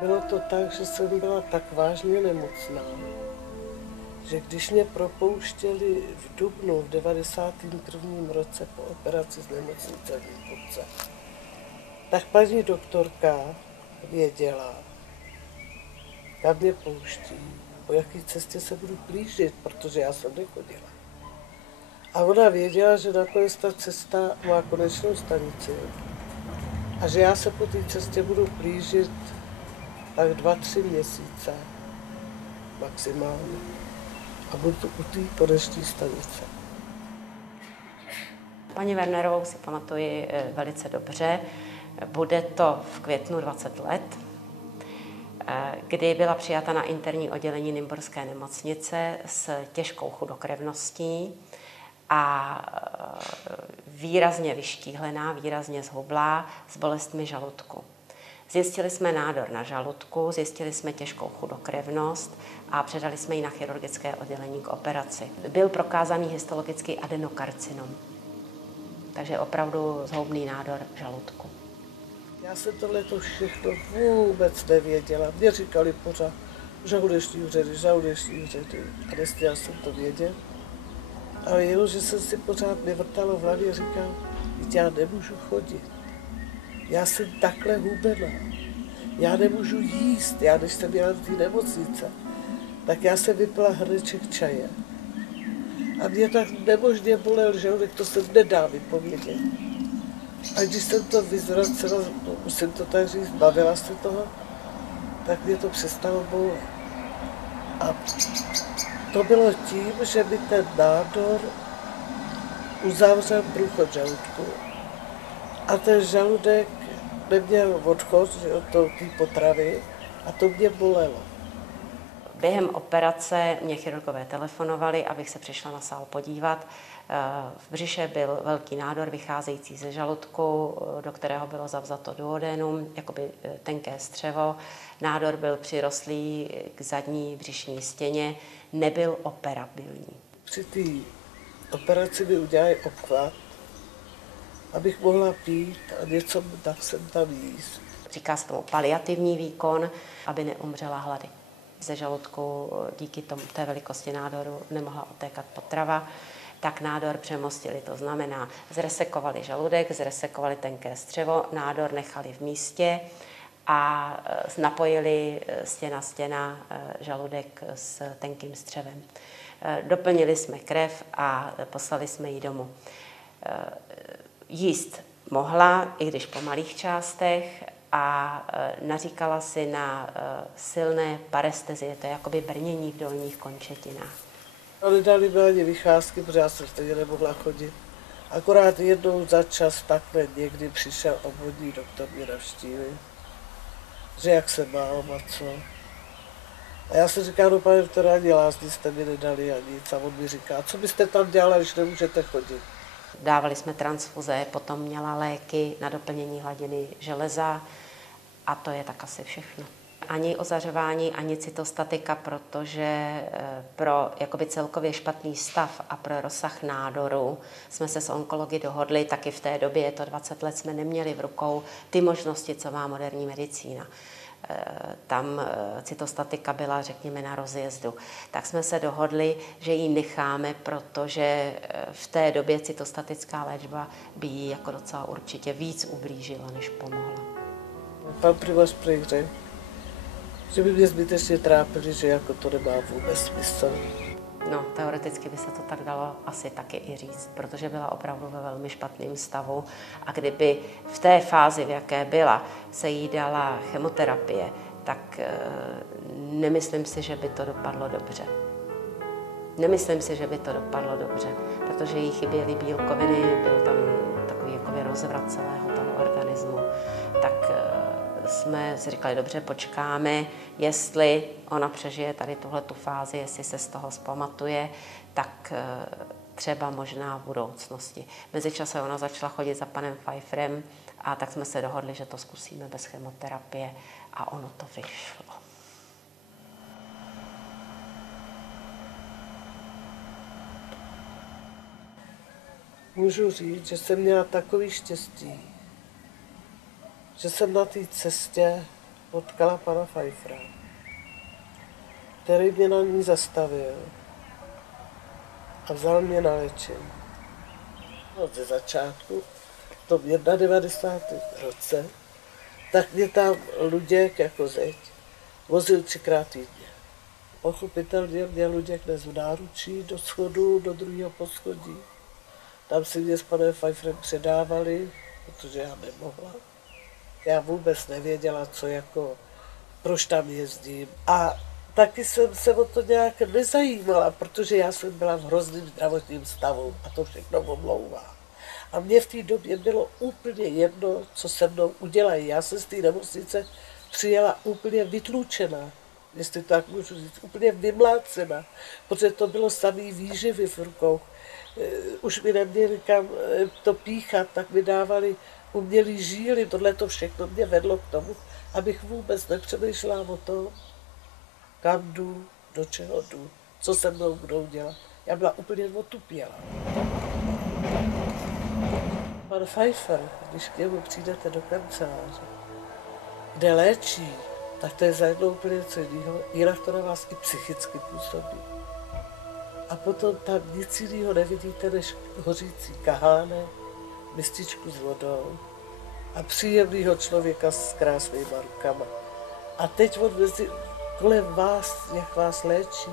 Bylo to tak, že jsem byla tak vážně nemocná, že když mě propouštěli v dubnu v 91. roce po operaci z nemocnice v Lípce, tak paní doktorka věděla, kam mě pouští, po jaký cestě se budu plížit, protože já jsem nechodila. A ona věděla, že nakonec ta cesta má konečnou stanici a že já se po té cestě budu plížit tak 2-3 měsíce maximálně a budu u té konečné stanice. Paní Wernerovou si pamatuji velice dobře. Bude to v květnu 20 let, kdy byla přijata na interní oddělení Nymburské nemocnice s těžkou chudokrevností a výrazně vyštíhlená, výrazně zhublá s bolestmi žaludku. Zjistili jsme nádor na žaludku, zjistili jsme těžkou chudokrevnost a předali jsme ji na chirurgické oddělení k operaci. Byl prokázaný histologický adenokarcinom, takže opravdu zhoubný nádor žaludku. Já jsem tohleto všechno vůbec nevěděla. Mě říkali pořád žaludeční úřady. A nechtěla jsem to vědět. Ale jenom, že jsem si pořád nevrtala v hlavě, říkám, já nemůžu chodit. Já jsem takhle hubená. Já nemůžu jíst. Já, když jsem jela do té nemocnice, tak já jsem vypila hrneček čaje. A mě tak nemožně bolel žaludek, to se nedá vypovědět. A když jsem to vyzvracela, musím to tak říct, bavila se toho, tak mě to přestalo bolet. A to bylo tím, že mi ten nádor uzavřel průchod žaludku. A ten žaludek neměl odchod od té potravy a to mě bolelo. Během operace mě chirurgové telefonovali, abych se přišla na sál podívat. V břiše byl velký nádor vycházející ze žaludku, do kterého bylo zavzato duodenum, jakoby tenké střevo. Nádor byl přirostlý k zadní břišní stěně, nebyl operabilní. Při té operaci mi udělali obchvat, abych mohla pít a něco tak jsem tam jíst. Říká se tomu paliativní výkon, aby neumřela hlady. Ze žaludku díky té velikosti nádoru nemohla otékat potrava, tak nádor přemostili, to znamená zresekovali žaludek, zresekovali tenké střevo, nádor nechali v místě a napojili stěna žaludek s tenkým střevem. Doplnili jsme krev a poslali jsme ji domů. Jíst mohla, i když po malých částech, a naříkala si na silné parestezie, to je jakoby brnění v dolních končetinách. A nedali mi ani vycházky, protože já jsem stejně nemohla chodit. Akorát jednou za čas takhle někdy přišel obvodní doktor mě navštívit, že jak se mám a co. A já jsem říkala, no pane doktore, ani lásky jste mi nedali a nic. A on mi říká, co byste tam dělala, když nemůžete chodit. Dávali jsme transfuze, potom měla léky na doplnění hladiny železa a to je tak asi všechno. Ani ozařování, ani cytostatika, protože pro jakoby celkově špatný stav a pro rozsah nádoru jsme se s onkology dohodli, taky v té době, je to 20 let, jsme neměli v rukou ty možnosti, co má moderní medicína. Tam cytostatika byla, řekněme, na rozjezdu. Tak jsme se dohodli, že ji necháme, protože v té době cytostatická léčba by jí jako docela určitě víc ublížila, než pomohla. Pan primář řekl, že by mě zbytečně trápili, že jako to nemá vůbec smysl. No, teoreticky by se to tak dalo asi taky i říct, protože byla opravdu ve velmi špatném stavu a kdyby v té fázi, v jaké byla, se jí dala chemoterapie, tak nemyslím si, že by to dopadlo dobře. Nemyslím si, že by to dopadlo dobře, protože jí chyběly bílkoviny, byl tam takový jakoby rozvrat celého toho organismu. Tak jsme si říkali, dobře, počkáme, jestli ona přežije tady tuhletu fázi, jestli se z toho zpamatuje, tak třeba možná v budoucnosti. Mezičase ona začala chodit za panem Pfeifferem a tak jsme se dohodli, že to zkusíme bez chemoterapie a ono to vyšlo. Můžu říct, že jsem měla takový štěstí, že jsem na té cestě potkala pana Pfeiffera, který mě na ní zastavil a vzal mě na léčení. No, ze začátku, v tom 91. roce, tak mě tam Luděk jako zeď vozil 3krát týdně. Pochopitelně mě Luděk nezl v náručí do schodu, do druhého poschodí. Tam si mě s panem Pfeifferem předávali, protože já nemohla. Já vůbec nevěděla, proč tam jezdím. A taky jsem se o to nějak nezajímala, protože já jsem byla v hrozném zdravotním stavu a to všechno omlouvá. A mně v té době bylo úplně jedno, co se mnou udělají. Já jsem z té nemocnice přijela úplně vytlučená, jestli to tak můžu říct, úplně vymlácená, protože to bylo samý výživy v rukou. Už mi neměli kam to píchat, tak mi dávali umělý žíly, tohle to všechno mě vedlo k tomu, abych vůbec nepřemýšlela o tom, kam jdu, do čeho jdu, co se mnou budou dělat. Já byla úplně otupěla. Pan Pfeiffer, když k němu přijdete do kanceláře, kde léčí, tak to je za jednou úplně něco jiného, jinak to na vás i psychicky působí. A potom tam nic jiného nevidíte, než hořící kahánek, mističku s vodou a příjemného člověka s krásnýma rukama. A teď on kolem vás, jak vás léčí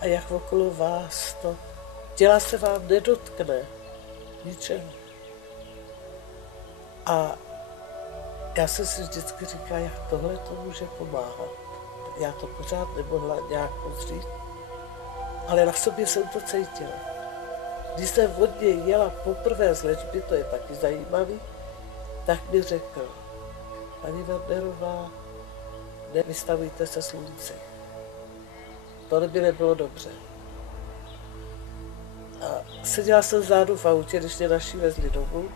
a jak okolo vás to těla se vám nedotkne ničeho. A já jsem si vždycky říkala, jak tohle to může pomáhat. Já to pořád nemohla nějak pozřít, ale na sobě jsem to cítila. Když jsem od něj jela poprvé z léčby, to je taky zajímavý, tak mi řekl, paní Wernerová, nevystavujte se slunci. To by nebylo dobře. A seděla jsem vzadu v autě, když mě naši vezli domů.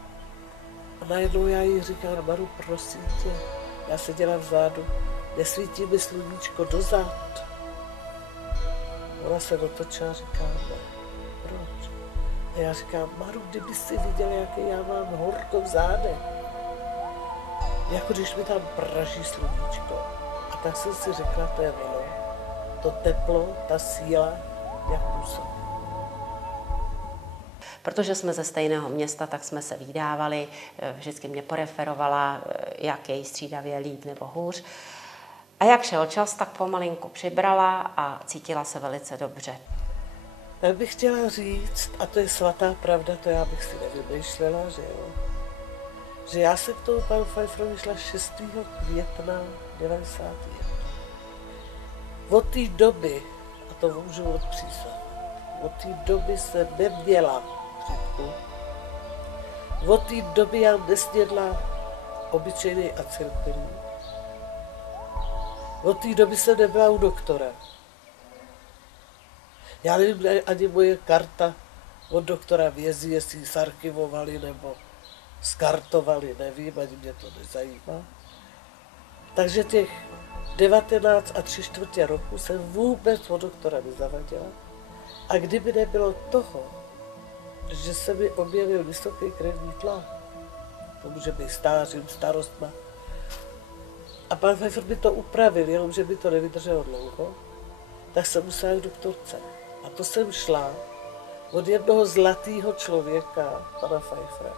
A najednou já jí říkám, Maru, prosím tě, já seděla vzadu, nesvítí mi sluníčko do zad. Ona se otočila a říká, ne, proč? A já říkám, Maru, kdyby si viděla, jaký já mám horko v zádech. Jako když mi tam praží sluníčko. A tak jsem si řekla, to je ono. To teplo, ta síla, jak působí. Protože jsme ze stejného města, tak jsme se vídávali, vždycky mě poreferovala, jak je jí střídavě líp nebo hůř. A jak šel čas, tak pomalinku přibrala a cítila se velice dobře. Tak bych chtěla říct, a to je svatá pravda, to já bych si nevymýšlela, že jo, že já jsem k tomu panu Pfeifferovi šla 6. května 91. Od té doby, a to můžu odpřísat, od té doby jsem neměla chřipku. Od té doby já nesnědla obyčejný acylpyrín. Od té doby jsem nebyla u doktora. Já nevím, ani moje karta od doktora vězí, jestli ji zarchivovali nebo skartovali, nevím, ani mě to nezajímá. Takže těch 19 a 3/4 roku jsem vůbec od doktora nezavadila. A kdyby nebylo toho, že se mi objevil vysoký krevní tlak, to může být stářím, starostma, a pan Pfeiffer by to upravil, jenomže by to nevydrželo dlouho, tak jsem musela k doktorce. A to jsem šla od jednoho zlatého člověka, pana Pfeiffera,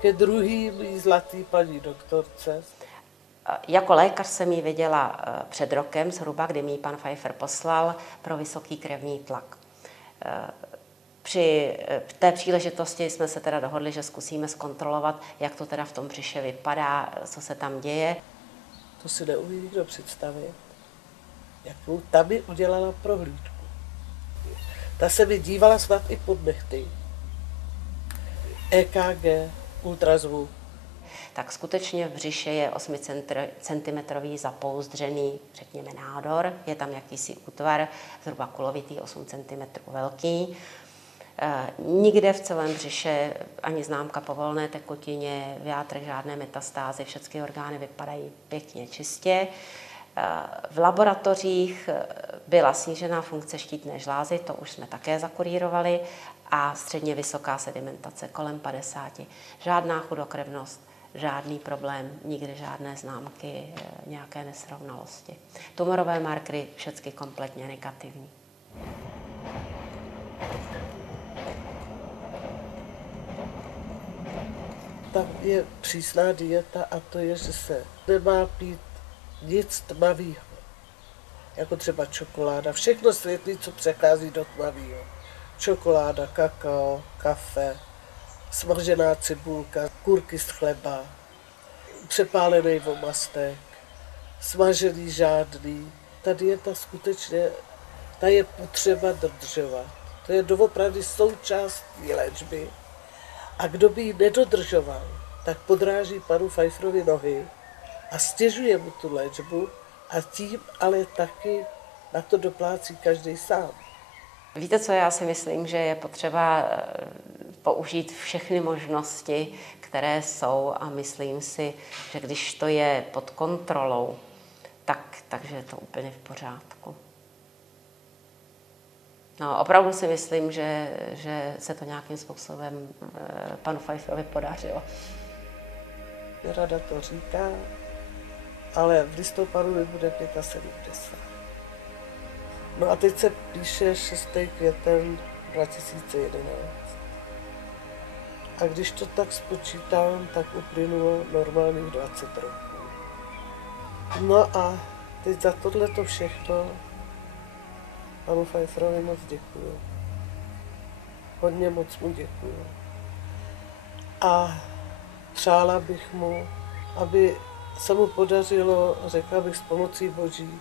ke druhý zlatý paní doktorce. Jako lékař jsem ji viděla před rokem zhruba, kdy mi pan Pfeiffer poslal pro vysoký krevní tlak. Při té příležitosti jsme se teda dohodli, že zkusíme zkontrolovat, jak to teda v tom břiše vypadá, co se tam děje. To si neumí nikdo představit, jakou ta mi udělala prohlídku. Ta se mi dívala snad i pod nehty. EKG, ultrazvuk. Tak skutečně v břiše je 8 cm zapouzdřený, řekněme, nádor. Je tam jakýsi útvar, zhruba kulovitý, 8 cm velký. Nikde v celém břiše ani známka po volné tekutině, v játrech žádné metastázy, všechny orgány vypadají pěkně čistě. V laboratořích byla snížená funkce štítné žlázy, to už jsme také zakurírovali, a středně vysoká sedimentace kolem 50. Žádná chudokrevnost, žádný problém, nikdy žádné známky, nějaké nesrovnalosti. Tumorové markery všechny kompletně negativní. Tam je přísná dieta a to je, že se nemá pít nic tmavého. Jako třeba čokoláda, všechno světlé, co přechází do tmavého. Čokoláda, kakao, kafe, smažená cibulka, kurky z chleba, přepálený vomastek, smažený žádný. Ta dieta skutečně, ta je potřeba dodržovat. To je doopravdy součástí léčby. A kdo by ji nedodržoval, tak podráží panu Pfeifferovi nohy a stěžuje mu tu léčbu a tím ale taky na to doplácí každý sám. Víte co, já si myslím, že je potřeba použít všechny možnosti, které jsou a myslím si, že když to je pod kontrolou, takže je to úplně v pořádku. No, opravdu si myslím, že se to nějakým způsobem panu Pfeifferovi podařilo. Rada to říká, ale v listopadu mi bude 75. No a teď se píše 6. květen 2011. A když to tak spočítám, tak uplynulo normálních 20 roků. No a teď za tohleto všechno panu Pfeifferovi moc děkuju. Hodně moc mu děkuju. A přála bych mu, aby se mu podařilo, řekla bych s pomocí Boží,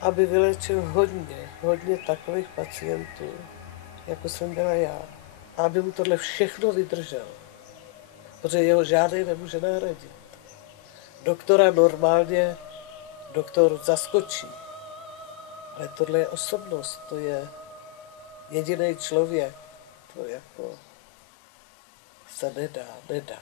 aby vylečil hodně takových pacientů, jako jsem byla já. A aby mu tohle všechno vydržel, protože jeho žádný nemůže nahradit. Doktora normálně doktor zaskočí, ale tohle je osobnost, to je jediný člověk, to jako se nedá.